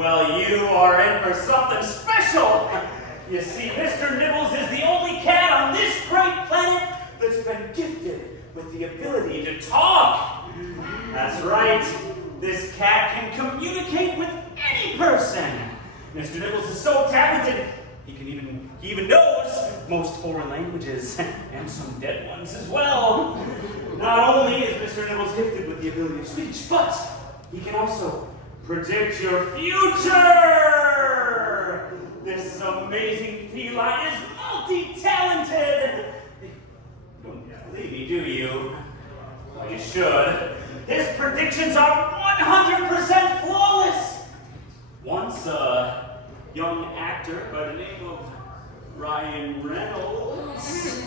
Well, you are in for something special. You see, Mr. Nibbles is the only cat on this great planet that's been gifted with the ability to talk. That's right. This cat can communicate with any person. Mr. Nibbles is so talented, he even knows most foreign languages and some dead ones as well. Not only is Mr. Nibbles gifted with the ability of speech, but he can also predict your future. This amazing feline is multi-talented. You don't believe me, do you? Well, you should. His predictions are 100% flawless. Once a young actor by the name of Ryan Reynolds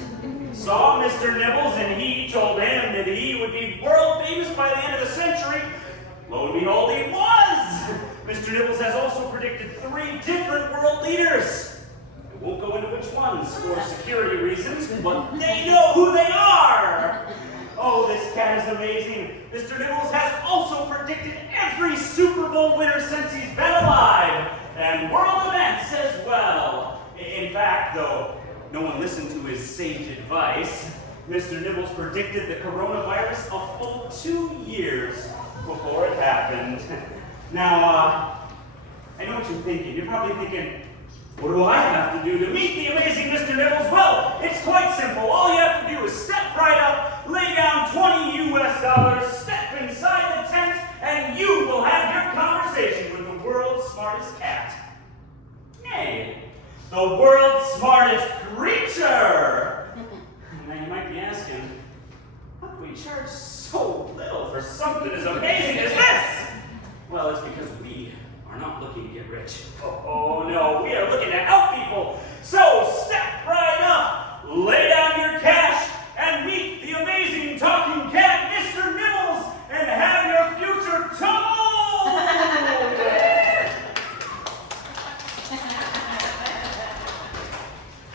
saw Mr. Nibbles, and he told him that he would be world famous by the end of the century. Lo and behold, he was! Mr. Nibbles has also predicted 3 different world leaders. I won't go into which ones for security reasons, but they know who they are! Oh, this cat is amazing. Mr. Nibbles has also predicted every Super Bowl winner since he's been alive, and world events as well. In fact, though no one listened to his sage advice, Mr. Nibbles predicted the coronavirus a full 2 years before it happened. Now, I know what you're thinking. You're probably thinking, what do I have to do to meet the amazing Mr. Nibbles? Well, it's quite simple. All you have to do is step right up, lay down $20 US, step inside the tent, and you will have your conversation with the world's smartest cat. Nay, the world's smartest creature! Now you might be asking, how can we charge so little for something as amazing as this? Well, it's because we are not looking to get rich. Oh no, we are looking to help people. So step right up, lay down your cash, and meet the amazing talking cat, Mr. Nibbles, and have your future told!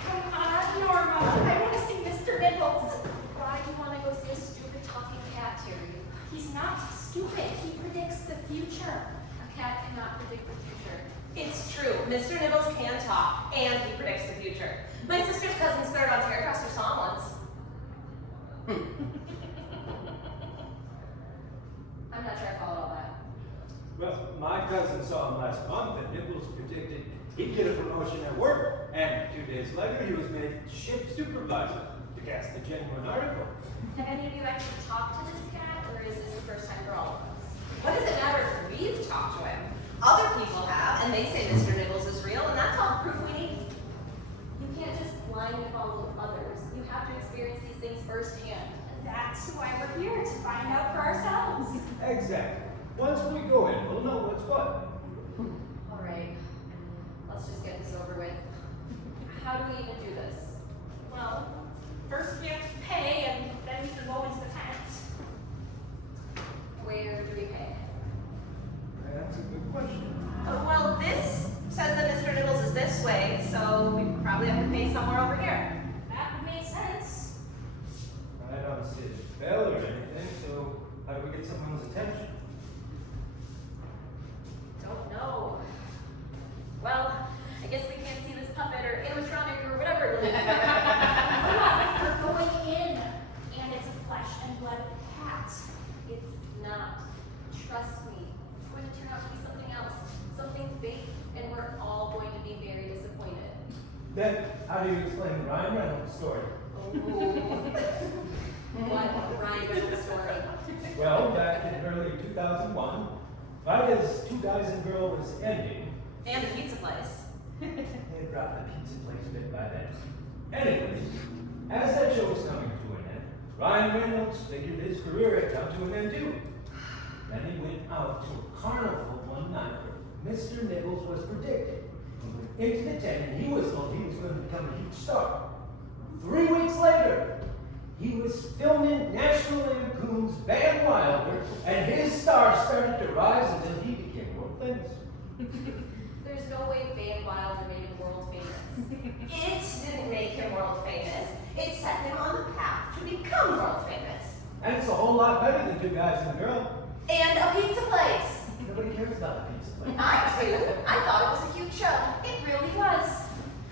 Come on, Norma. I want to see Mr. Nibbles. Why do you want to go see a stupid talking cat, Terry? He's not stupid. He predicts the future. A cat cannot predict the future. It's true. Mr. Nibbles can talk, and he predicts the future. My sister's cousin's third-on hairdresser saw him once. I'm not sure I followed all that. Well, my cousin saw him last month, and Nibbles predicted he'd get a promotion at work. And 2 days later, he was made shift supervisor to cast the genuine article. Have any of you actually talked to this cat, or is this the first time for all of us? What does it matter if we've talked to him? Other people have, and they say Mr. Nibbles is real, and that's all the proof we need. You can't just blindly follow others. You have to experience these things firsthand. And that's why we're here, to find out for ourselves. Exactly. Once we go in, we'll know what's what. All right, let's just get this over with. How do we even do this? Well, first we have to pay, and then we can go into the tent. Where do we pay? That's a good question. Well, this says that Mr. Nibbles is this way, so we probably have to pay somewhere over here. That would make sense. I don't see a bell or anything, so how do we get someone's attention? Don't know. Well, I guess we can't see this puppet or animatronic or whatever it is. Come on, we're going in. And it's a flesh and blood cat. It's not. Trust me. It's going to turn out to be something else. Something fake, and we're all going to be very disappointed. Then, how do you explain Ryan Reynolds' story? What Ryan Reynolds story? Well, back in early 2001, right as Two Guys and Girl was ending, And a pizza place. they had dropped the pizza place a bit by then. Anyways, as that show was coming to an end, Ryan Reynolds figured his career had come to an end too. Then he went out to a carnival one night where Mr. Nibbles was predicted. He went into the tent and he was told he was going to become a huge star. 3 weeks later, he was filming National Lampoon's Van Wilder, and his star started to rise until he became world famous. There's no way Van Wilder made him world famous. It didn't make him world famous. It set him on the path to become world famous. And it's a whole lot better than Two Guys and a Girl. And a pizza place. Nobody cares about the pizza place? I too. I thought it was a cute show. It really was.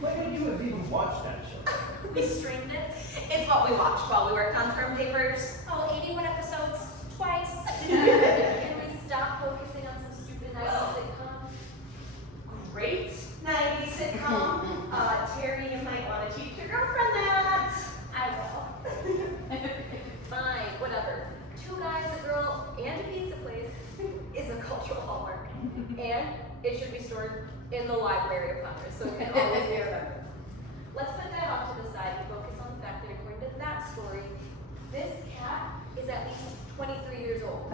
Why did you have even watched that show? We streamed it. It's what we watched while we worked on term papers. Oh, 81 episodes, twice. Can we stop focusing on some stupid 90s sitcom? Great 90s sitcom. Terry, you might want to teach your girlfriend that. I will. Fine, whatever. 2 guys, a girl, and a pizza place is a cultural hallmark. And it should be stored in the Library of Congress, so it can always be remembered. Let's put that off to the side and focus on the fact that according to that story, this cat is at least 23 years old.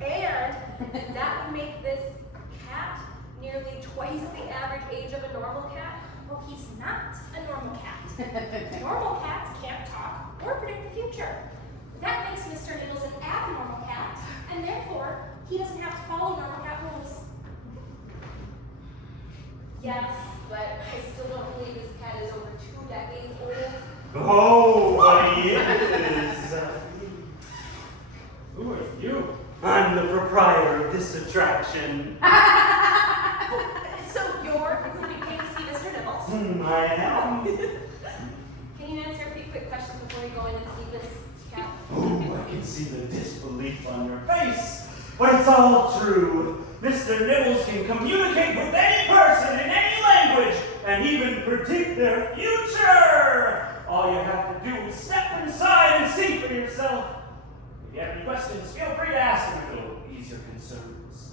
And that would make this cat nearly twice the average age of a normal cat. Well, he's not a normal cat. Normal cats can't talk or predict the future. That makes Mr. Nibbles an abnormal cat, and therefore, he doesn't have to follow normal cat rules. Yes, but I still don't believe this cat is over 2 decades old. Oh, but he is. Who are you? I'm the proprietor of this attraction. So you're including paying to see Mr. Nibbles? I am. Can you answer a few quick questions before we go in and see this cat? Oh, I can see the disbelief on your face. But it's all true. Mr. Nibbles can communicate with any person in any language and even predict their future. All you have to do is step inside and see for yourself. If you have any questions, feel free to ask him if it'll ease your concerns.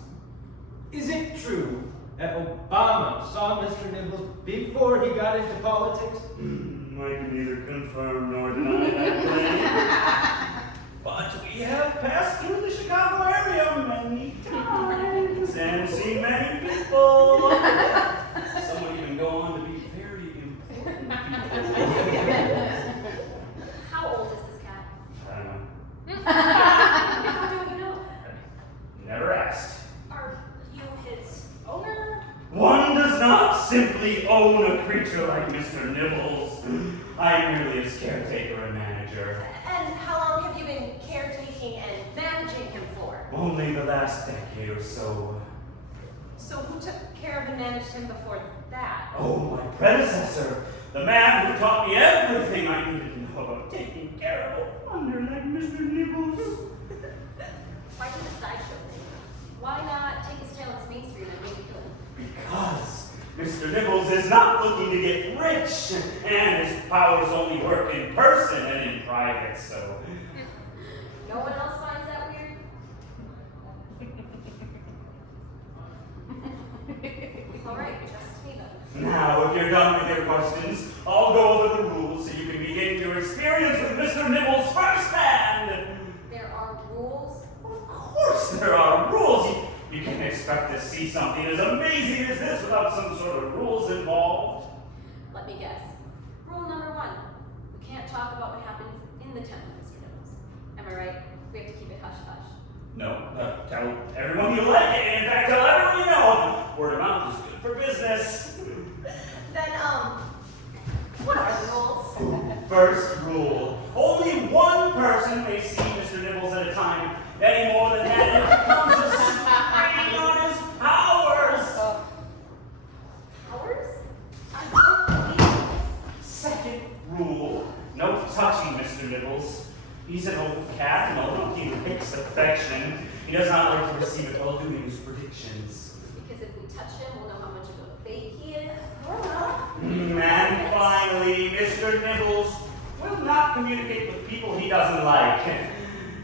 Is it true that Obama saw Mr. Nibbles before he got into politics? I can neither confirm nor deny that claim. But we have passed through the Chicago area many times and seen many people. Some would even go on to be very important people. How old is this cat? I don't know. How do you know? Never asked. Are you his owner? One does not simply own a creature like Mr. Nibbles. I am merely his caretaker and manager. And how long have you been caretaking and managing him for? Only the last decade or so. So who took care of and managed him before that? Oh, my predecessor. The man who taught me everything I needed to know about taking care of a wonder like Mr. Nibbles. Why do the sideshow thing? Why not take his talents Main Street and maybe kill him? Because Mr. Nibbles is not looking to get rich, and his powers only work in person and in private, so. No one else finds that weird? Alright, just me then. Now, if you're done with your questions, I'll go over the rules so you can begin your experience with Mr. Nibbles firsthand. There are rules? Of course there are rules. You can't expect to see something as amazing as this without some sort of rules involved. Let me guess. Rule number 1. We can't talk about what happens in the tent with Mr. Nibbles. Am I right? We have to keep it hush-hush. No, tell everyone you like it. In fact, tell everyone you know. Word of mouth is good for business. Then, what are the rules? First rule. Only one person may see Mr. Nibbles at a time. Any more than that, it becomes a strain on his powers. Powers? I don't believe this. Second rule. No touching Mr. Nibbles. He's an old cat, and although he likes affection, he does not like to receive it while doing his predictions. Because if we touch him, we'll know how much of a fake he is. And finally, Mr. Nibbles will not communicate with people he doesn't like.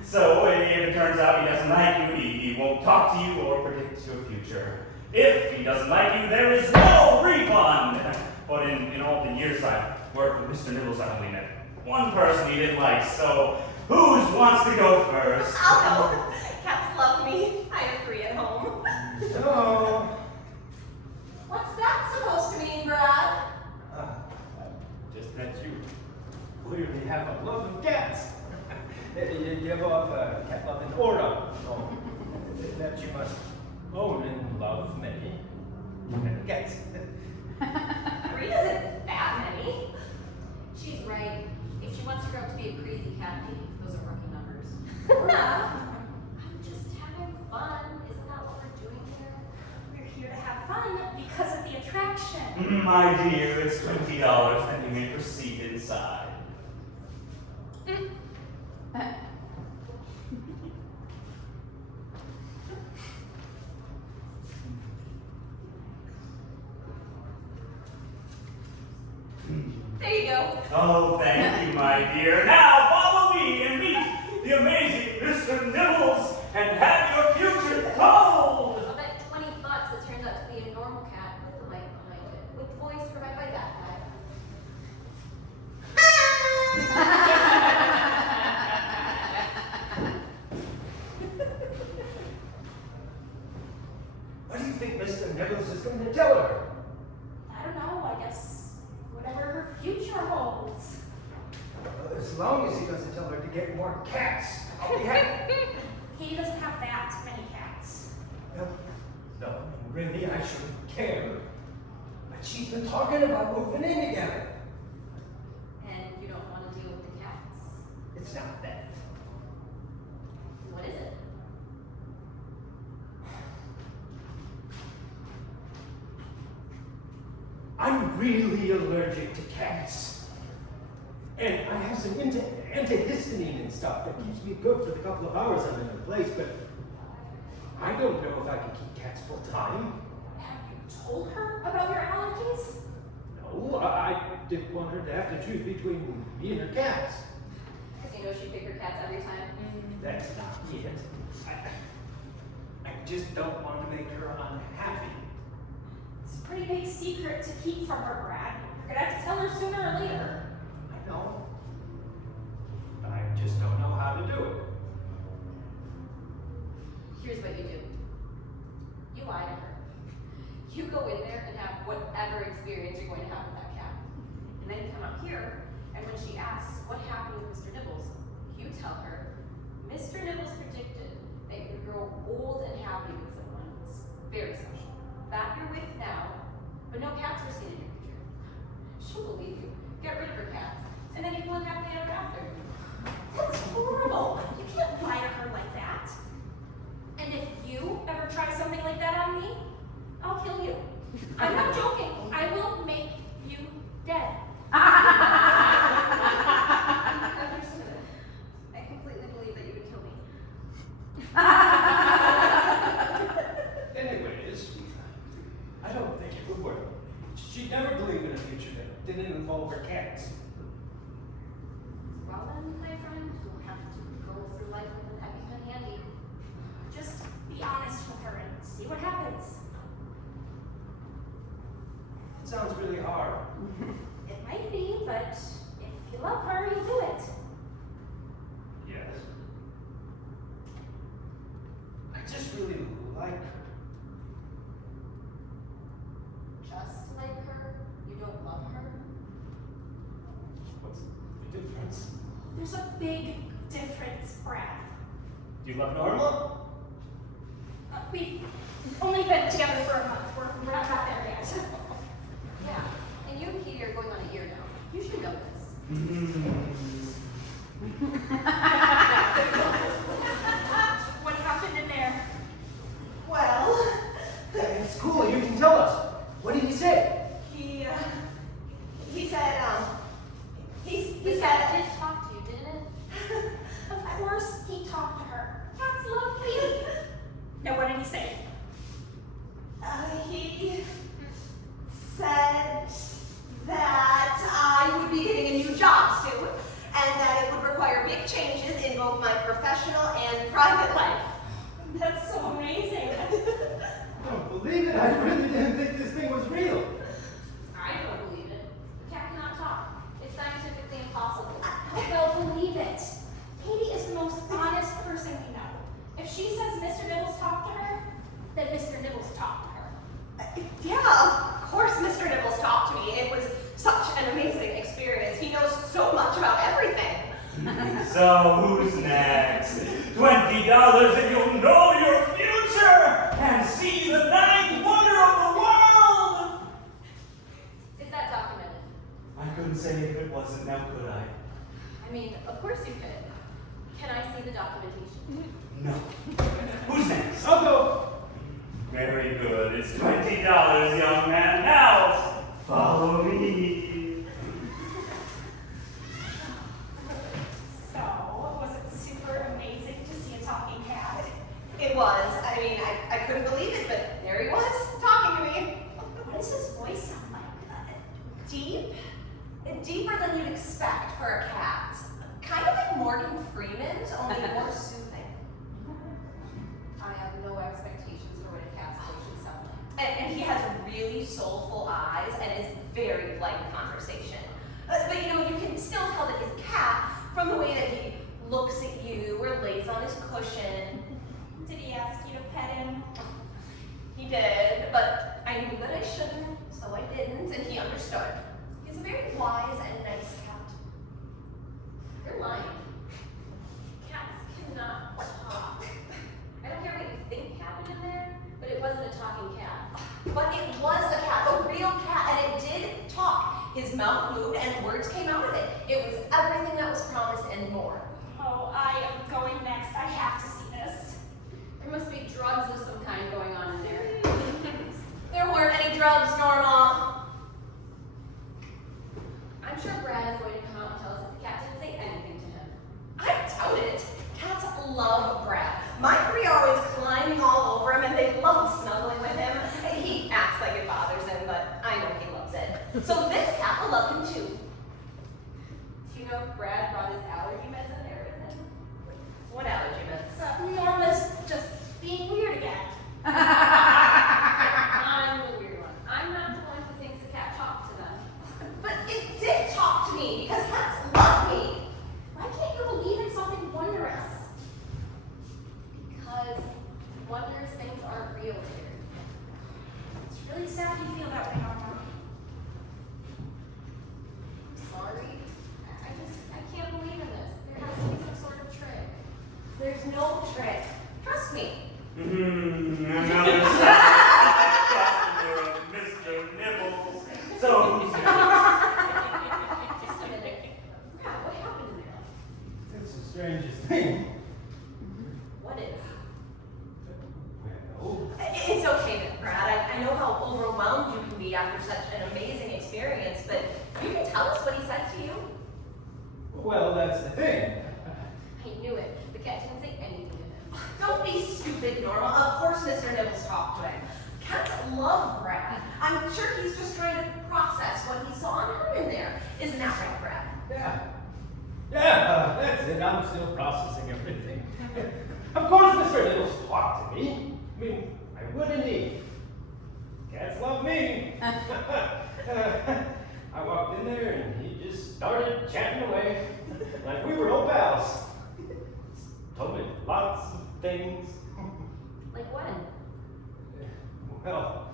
So if it turns out he doesn't like you, he won't talk to you or predict your future. If he doesn't like you, there is no refund. But in all the years I've worked with Mr. Nibbles, I've only met one person he didn't like. So who wants to go first? I'll go. Cats love me. I have 3 at home. Hello. What's that supposed to mean, Brad? I just met you. Clearly have a love of cats. You give off a cat loving aura. Oh, that you must own and love many cats. 3 isn't that many. She's right. If she wants to grow up to be a crazy cat, maybe I'm just having fun. Isn't that what we're doing here? We're here to have fun because of the attraction. My dear, it's $20 and you may proceed inside. There you go. Oh, thank you, my dear. Now follow me and meet the amazing Mr. Nibbles and have your future told. I'll bet $20 it turns out to be a normal cat with a mic behind it, with the voice provided by that guy. What do you think Mr. Nibbles is going to tell her? I don't know, I guess whatever her future holds. As long as he doesn't tell her to get more cats, I'll be happy. He doesn't have that many cats. No, really, I shouldn't care. But she's been talking about moving in together. And you don't want to deal with the cats. It's not that. What is it? I'm really allergic to cats. And I have some antihistamine and stuff that keeps me good for the couple of hours I'm in the place, but I don't know if I can keep cats full time. Have you told her about your allergies? No, I didn't want her to have to choose between me and her cats. Because you know she'd pick her cats every time. That's not it. I just don't want to make her unhappy. It's a pretty big secret to keep from her, Brad. You're gonna have to tell her sooner or later. I know. I just don't know how to do it. Here's what you do. You lie to her. You go in there and have whatever experience you're going to have with that cat. And then you come out here, and when she asks what happened with Mr. Nibbles, you tell her, Mr. Nibbles predicted that you would grow old and happy with someone very special. That you're with now, but no cats were seen in your future. She'll believe you. Get rid of her cats, and then you can live happily ever after. That's horrible. You can't lie to her like that. And if you ever try something like that on me, I'll kill you. I'm not joking. I will make you dead. Understood. I completely believe that you would kill me. Anyways, I don't think it would work. She'd never believe in a future that didn't involve her cats. Well then, my friend, you'll have to go through life with an EpiPen handy. Just be honest with her and see what happens. It sounds really hard. It might be, but if you love her, you'll do it. Yes. I just really like her. Just like her, you don't love her. What's the difference? There's a big difference, Brad. Do you love Norma? We've only been together for a month. We're not got there yet. Yeah, and you and Katie are going on a year now. You should know this. What happened in there? Well, It's cool, you can tell us. What did he say? he said, he This said, cat did talk to you, didn't it? Of course he talked to her. Cats love me. Now what did he say? he said that I would be getting a new job soon, and that it would require big changes in both my professional and private life. That's so amazing. I don't believe it. I really didn't think this thing was real. I don't believe it. The cat cannot talk. It's scientifically impossible. They'll believe it. Katie is the most honest person we know. If she says Mr. Nibbles talked to her, then Mr. Nibbles talked to her. Yeah, of course Mr. Nibbles talked to me. It was such an amazing experience. He knows so much about everything. So who's next? $20 and you'll know your future and see the ninth wonder of the world. Is that documented? I couldn't say if it wasn't, now could I? I mean, of course you could. Can I see the documentation? No. Who's next? I'll go. Very good. It's $20, young man. Now, follow me. So, was it super amazing to see a talking cat? It was. I mean, I couldn't believe it, but there he was, talking to me. What does his voice sound like? Deep? Deeper than you'd expect for a cat. Kind of like Morgan Freeman's, only more soothing. I have no expectations for what a cat's voice should sound like. And he has really soulful eyes and is very light in conversation. But you know, you can still tell that he's a cat from the way that he looks at you or lays on his cushion. Did he ask you to pet him? He did, but I knew that I shouldn't, so I didn't, and he understood. He's a very wise and nice cat. You're lying. Cats cannot talk. I don't care what you think happened in there, but it wasn't a talking cat. But it was a cat, a real cat, and it did talk. His mouth moved and words came out of it. It was everything that was promised and more. Oh, I am going next. I have to see this. There must be drugs of some kind going on in there. There weren't any drugs, Norma. I'm sure Brad is going to come out and tell us that the cat didn't say anything to him. I doubt it. Cats love Brad. My three are always climbing all over him, and they love snuggling with him. He acts like it bothers him, but I know he loves it. So this cat will love him too. Do you know if Brad brought his allergy meds in there with him? What allergy meds? Norma's just being weird again. I'm the weird one. I'm not the one who thinks the cat talked to them. But it did talk to me, because cats love me. Why can't you believe in something wondrous? Because wondrous things aren't real here. It's really sad you feel that way, Norma. I'm sorry. I can't believe in this. There has to be some sort of trick. There's no trick. Trust me. Another customer of Mr. Nibbles. So who's next? Just a minute. Brad, what happened in there? It's the strangest thing. What is? Well, It's okay then, Brad. I know how overwhelmed you can be after such an amazing experience, but you can tell us what he said to you. well, that's the thing. I knew it. The cat didn't say anything to him. Don't be stupid, Norma. Of course Mr. Nibbles talked to him. Cats love Brad. I'm sure he's just trying to process what he saw and heard in there. Isn't that right, Brad? Yeah. Yeah, that's it. I'm still processing everything. Of course Mr. Nibbles talked to me. I mean, I would indeed. Cats love me. I walked in there and he just started chatting away like we were old pals. Told me lots of things. Like when? Well,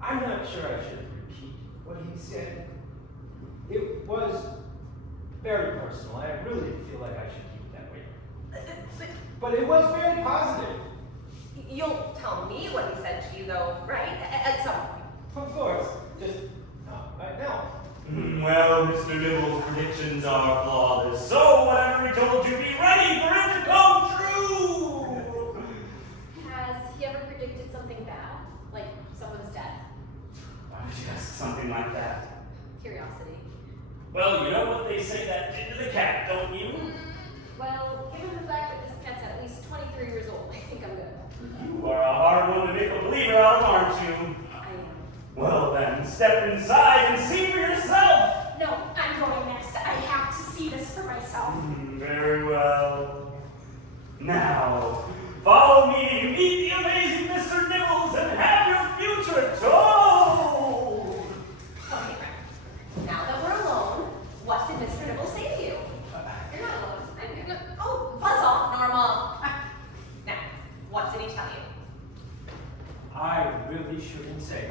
I'm not sure I should repeat what he said. It was very personal. I really feel like I should keep it that way. But it was very positive. You'll tell me what he said to you, though, right? At some point. Of course. Just not right now. Well, Mr. Nibbles' predictions are flawless, so whatever he told you, be ready for it to come true! Has he ever predicted something bad? Like someone's death? Why would you ask something like that? Curiosity. Well, you know what they say that did to the cat, don't you? Well, given the fact that this cat's at least 23 years old, I think I'm good. You are a hard one to make a believer out of, aren't you? I am. Well then, step inside and see for yourself! No, I'm going next. I have to see this for myself. Very well. Now, follow me to meet the amazing Mr. Nibbles and have your future told! Okay, Brad. Now that we're alone, what did Mr. Nibbles say to you? You're not alone. I'm here. Oh, buzz off, Norma. Now, what did he tell you? I really shouldn't say.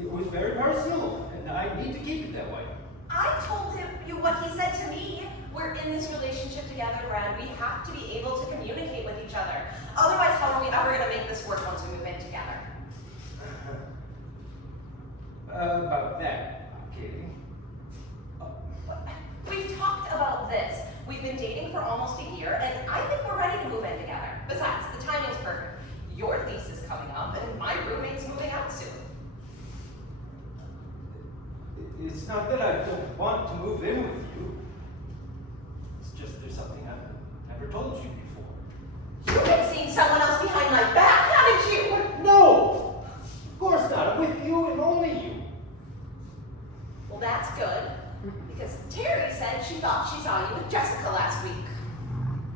It was very personal, and I need to keep it that way. I told him what he said to me. We're in this relationship together, Brad. We have to be able to communicate with each other. Otherwise, how are we ever going to make this work once we move in together? About that, I'm kidding. We've talked about this. We've been dating for almost a year. not that I don't want to move in with you. It's just there's something I've never told you before. You've been seeing someone else behind my back, haven't you? No! Of course not. I'm with you and only you. Well, that's good, because Terry said she thought she saw you with Jessica last week.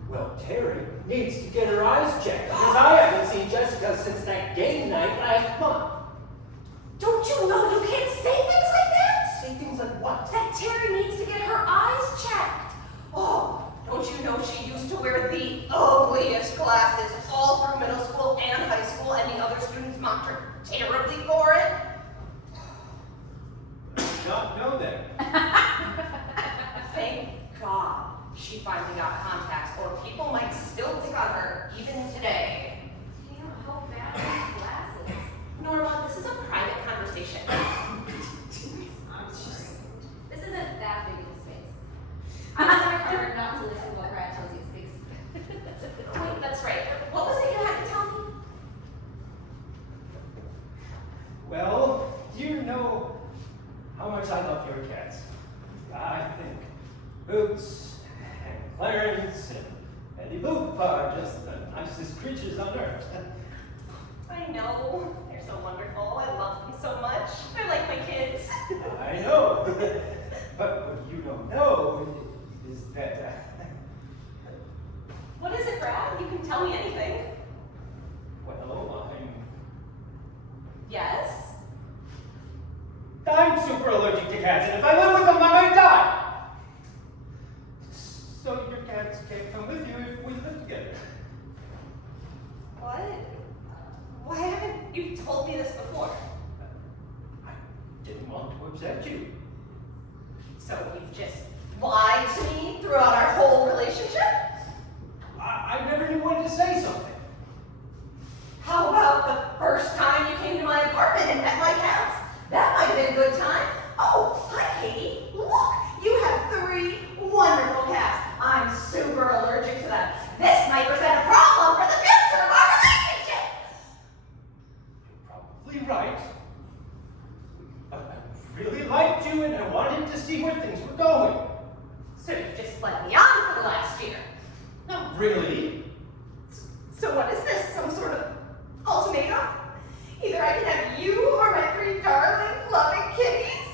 Well, Terry needs to get her eyes checked, because I haven't seen Jessica since that game night last month. Don't you know you can't say things like that? Say things like what? That Terry needs to get her eyes checked. Oh, don't you know she used to wear the ugliest glasses all through middle school and high school, and the other students mocked her terribly for it? I did not know that. Thank God she finally got contacts, or people might still pick on her even today. Damn, how bad are these glasses? Norma, this is a private conversation. This isn't that big of a space. I'm trying hard not to listen to what Brad tells you is big. Wait, that's right. What was it you had to tell me? Well, you know how much I love your cats. I think Boots and Clarence and Eddie Boop are just the nicest creatures on earth. I know. They're so wonderful. I love them so much. They're like my kids. I know. But what you don't know is that What is it, Brad? You can tell me anything. well, Yes? I'm super allergic to cats, and if I live with them, I might die. So your cats can't come with you if we live together. What? Why haven't you told me this before? I didn't want to upset you. So you've just lied to me throughout our whole relationship? I never knew when to say something. How about the first time you came to my apartment and met my cats? That might have been a good time. Oh, hi, Katie. Look, you have 3 wonderful cats. I'm super allergic to them. This might present a problem for the future of our relationship. You're probably right. I really liked you, and I wanted to see where things were going. So you've just led me on for the last year. Not really. So what is this? Some sort of ultimatum? Either I can have you or my 3 darling, loving kitties.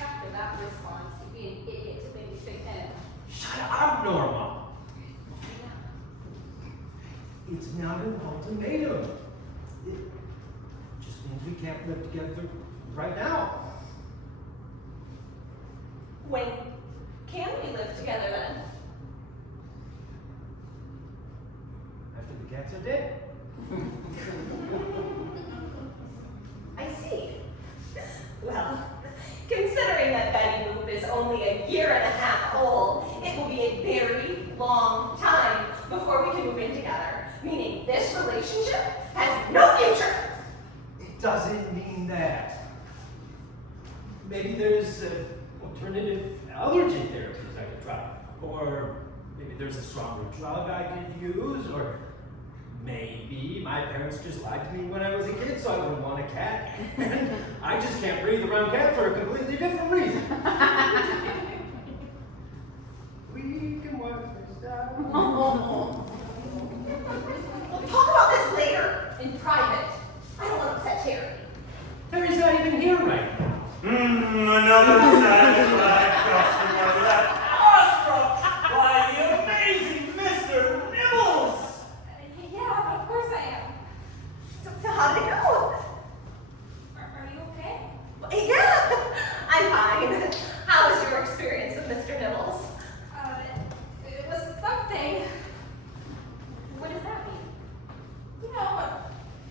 After that response, you'd be an idiot to baby's big head. Shut up, Norma. It's not an ultimatum. It just means we can't live together right now. When can we live together then? After the cats are dead. I see. Well, considering that Betty Boop is only a year and a half old, it will be a very long time before we can move in together, meaning this relationship has no future. It doesn't mean that. Maybe there's alternative allergy therapies I could try. Or maybe there's a stronger drug I could use. Or maybe my parents just lied to me when I was a kid, so I wouldn't want a cat. And I just can't breathe around cats for a completely different reason. We can work this out. We'll talk about this later, in private. I don't want to upset Terry. Terry's not even here right now. Another satisfied customer left awestruck by the amazing Mr. Nibbles! Yeah, of course I am. So how did it go? Are you okay? Yeah, I'm fine. How was your experience with Mr. Nibbles? It was something. What does that mean? You know,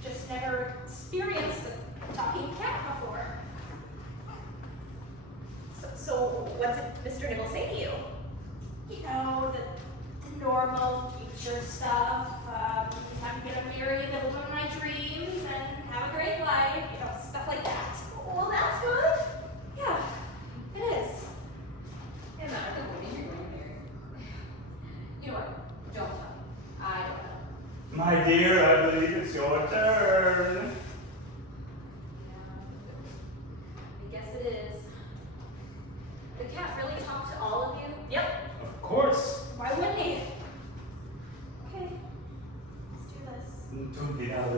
just never experienced a talking cat before. So what did Mr. Nibbles say to you? You know, the normal future stuff. I'm gonna marry the woman of my dreams and have a great life. You know, stuff like that. Well, that's good. Yeah, it is. And not the woman you're going to marry. You know what? Don't tell me. I don't know. My dear, I believe it's your turn. I guess it is.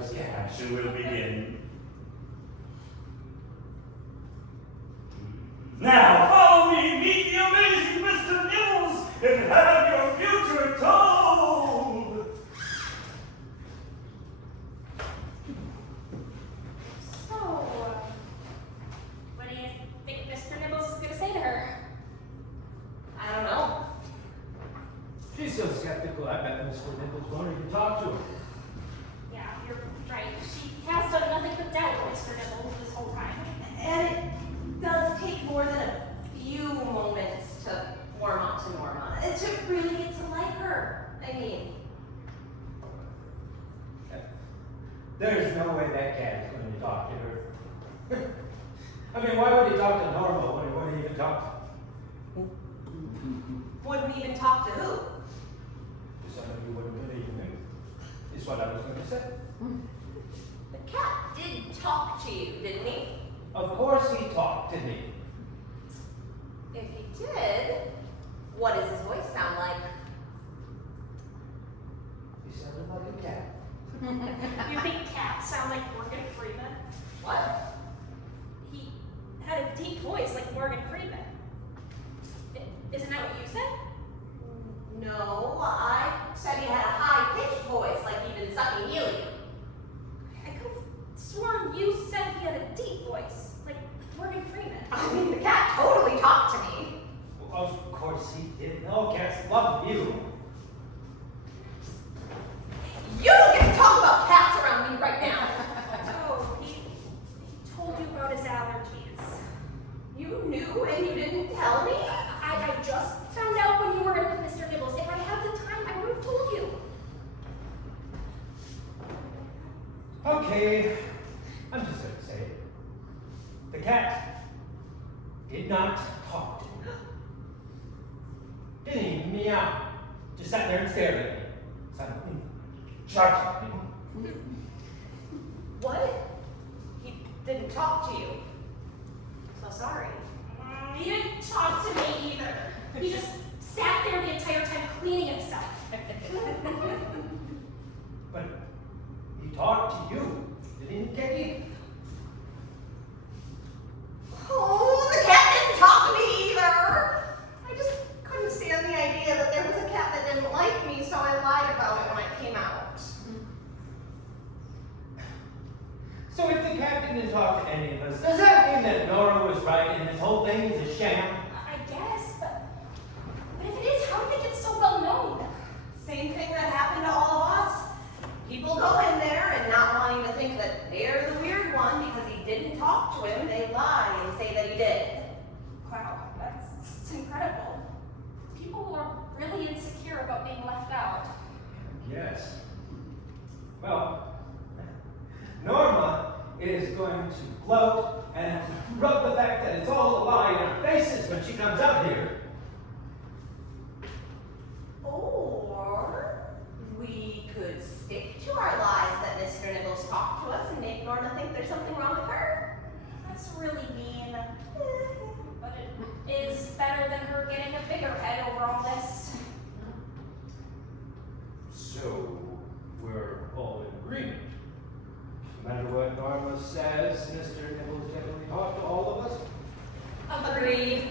brother's cat. Action will begin. Now, follow me, meet the amazing Mr. Nibbles, and have your future told. So, what do you think Mr. Nibbles is gonna say to her? I don't know. She's so skeptical, I bet Mr. Nibbles won't even talk to her. Yeah, you're right. She has done nothing but doubt Mr. Nibbles this whole time. And it does take more than a few moments to warm up to Norma. To really get to like her. I mean, There's no way that cat is going to talk to her. I mean, why would he talk to Norma when he wouldn't even talk to wouldn't even talk to who? somebody who wouldn't believe in him? Is what I was going to say. The cat did talk to you, didn't he? Of course he talked to me. If he did, what does his voice sound like? He sounded like a cat. You think cats sound like Morgan Freeman? What? He had a deep voice like Morgan Freeman. Isn't that what you said? No, I said he had a high-pitched voice, like he'd been sucking helium. I could have sworn you said he had a deep voice, like Morgan Freeman. I mean, the cat totally talked to me. Well, of course he did. No, cats love you. You don't get to talk about cats around me right now. Oh, he told you about his allergies. You knew and you didn't tell me? I just found out when you were in with Mr. Nibbles. If I had the time, I would have told you. Okay, I'm just going to say it. The cat did not talk to me. Didn't even meow. Just sat there and stared at me. Silently. Sharp. What? He didn't talk to you. So sorry. He didn't talk to me either. He just sat there the entire time cleaning himself. But he talked to you. Didn't he? Oh, the cat didn't talk to me either. I just couldn't stand the idea that there was a cat that didn't like me, so I lied about it when I came out. So if the cat didn't talk to any of us, does that mean that Nora was right and this whole thing is a sham? I guess, but if it is, how did it get so well known? Same thing that happened to all of us. People go in there and not wanting to think that they're the weird one because he didn't talk to him, they lie and say that he did. Wow, that's incredible. People are really insecure about being left out. Yes. Well, Norma is going to gloat and rub the fact that it's all a lie in our faces when she comes out here. Or we could stick to our lies that Mr. Nibbles talked to us and make Norma think there's something wrong with her. That's really mean. But it is better than her getting a bigger head over all this. So, we're all in agreement. No matter what Norma says, Mr. Nibbles definitely talked to all of us. Agreed.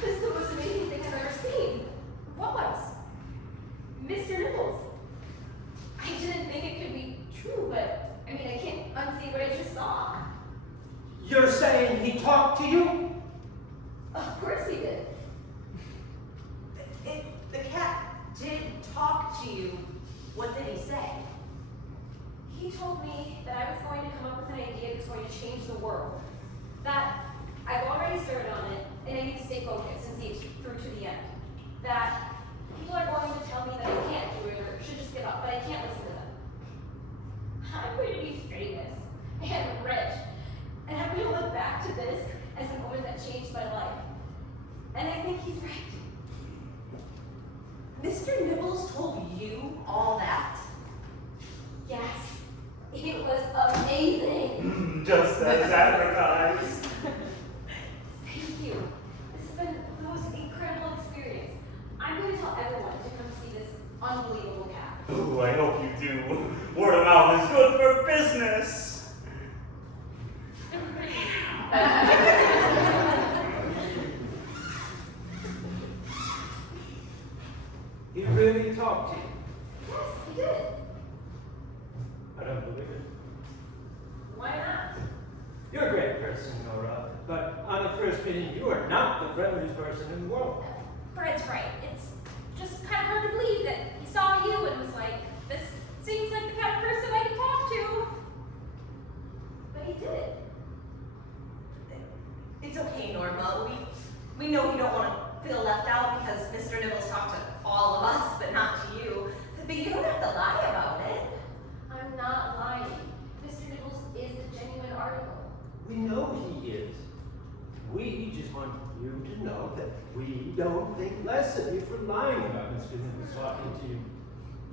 This is the most amazing thing I've ever seen. What was? Mr. Nibbles. I didn't think it could be true, but I mean, I can't unsee what I just saw. You're saying he talked to you? Of course he did. The cat did talk to you. What did he say? He told me that I was going to come up with an idea that's going to change the world. That I've already started on it, and I need to stay focused and see it through to the end. That people are going to tell me that I can't do it or should just give up, but I can't listen to them. I'm going to be famous and rich, and I'm going to look back to this as a moment that changed my life. And I think he's right. Mr. Nibbles told you all that? Yes, it was amazing. Just as advertised. Thank you. This has been the most incredible experience. I'm going to tell everyone to talk to you? Yes, he did. I don't believe it. Why not? You're a great person, Nora, but on a first meeting, you are not the friendliest person in the world. Fred's right. It's just kind of hard to believe that he saw you and was like, this seems like the kind of person I can talk to. But he did it. It's okay, Norma. We know you don't want to feel left out because Mr. Nibbles talked to all of us, but not to you. But you don't have to lie about it. I'm not lying. Mr. Nibbles is the genuine article. We know he is. We just want you to know that we don't think less of you for lying about Mr. Nibbles talking to you.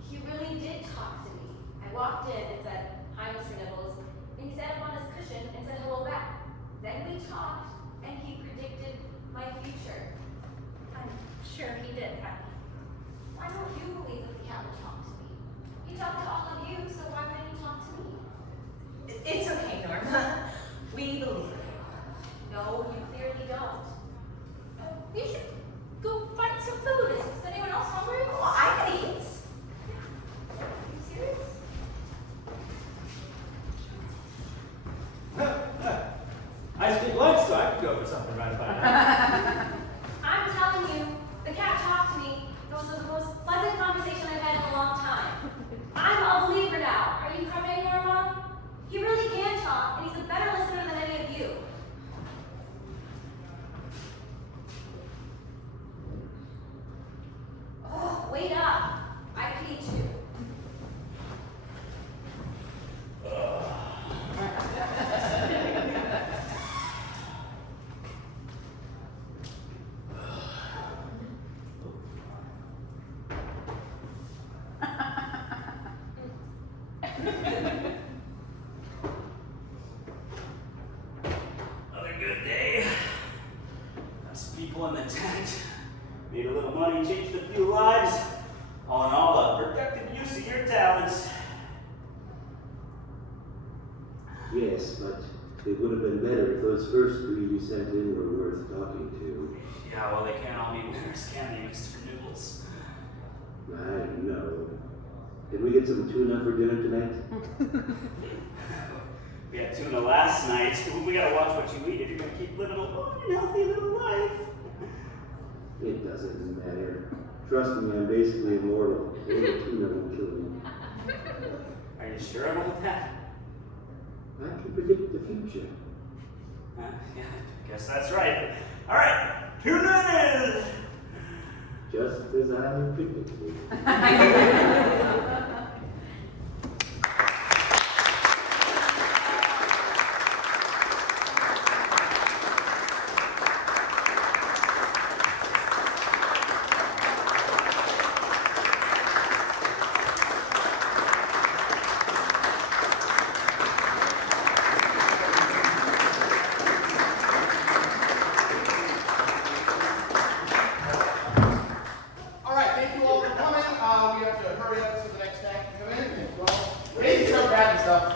He really did talk to me. I walked in and said, "Hi, Mr. Nibbles," and he sat up on his cushion and said hello back. Then we talked, and he predicted my future. I'm sure he did, honey. Why don't you believe that the cat would talk to me? He talked to all of you, so why wouldn't he talk to me? It's okay, Norma. We believe you. No, you clearly don't. We should go find some food. Is anyone else hungry? Well, I could eat. Are you serious? I skipped lunch, so I could go for something right about now. I'm telling you, the cat talked to me. It was the most pleasant conversation I've had in a long time. I'm a believer now. Are you coming, Norma? He really can talk, and he's a better listener than any of you. Oh, wait up. I could eat too. Another good day. Got some people in the tent. Made a little money, changed a few lives. All in all, a productive use of your talents. Yes, but it would have been better if those first three you sent in were worth talking to. Yeah, well, they can't all be winners, can they, Mr. Nibbles? I know. Can we get some tuna for dinner tonight? We had tuna last night. We gotta watch what you eat if you're gonna keep living a long and healthy little life. It doesn't matter. Trust me, I'm basically immortal. A little tuna won't kill me. Are you sure about that? I can predict the future. Yeah, I guess that's right. All right, tuna it is. Just as I predicted.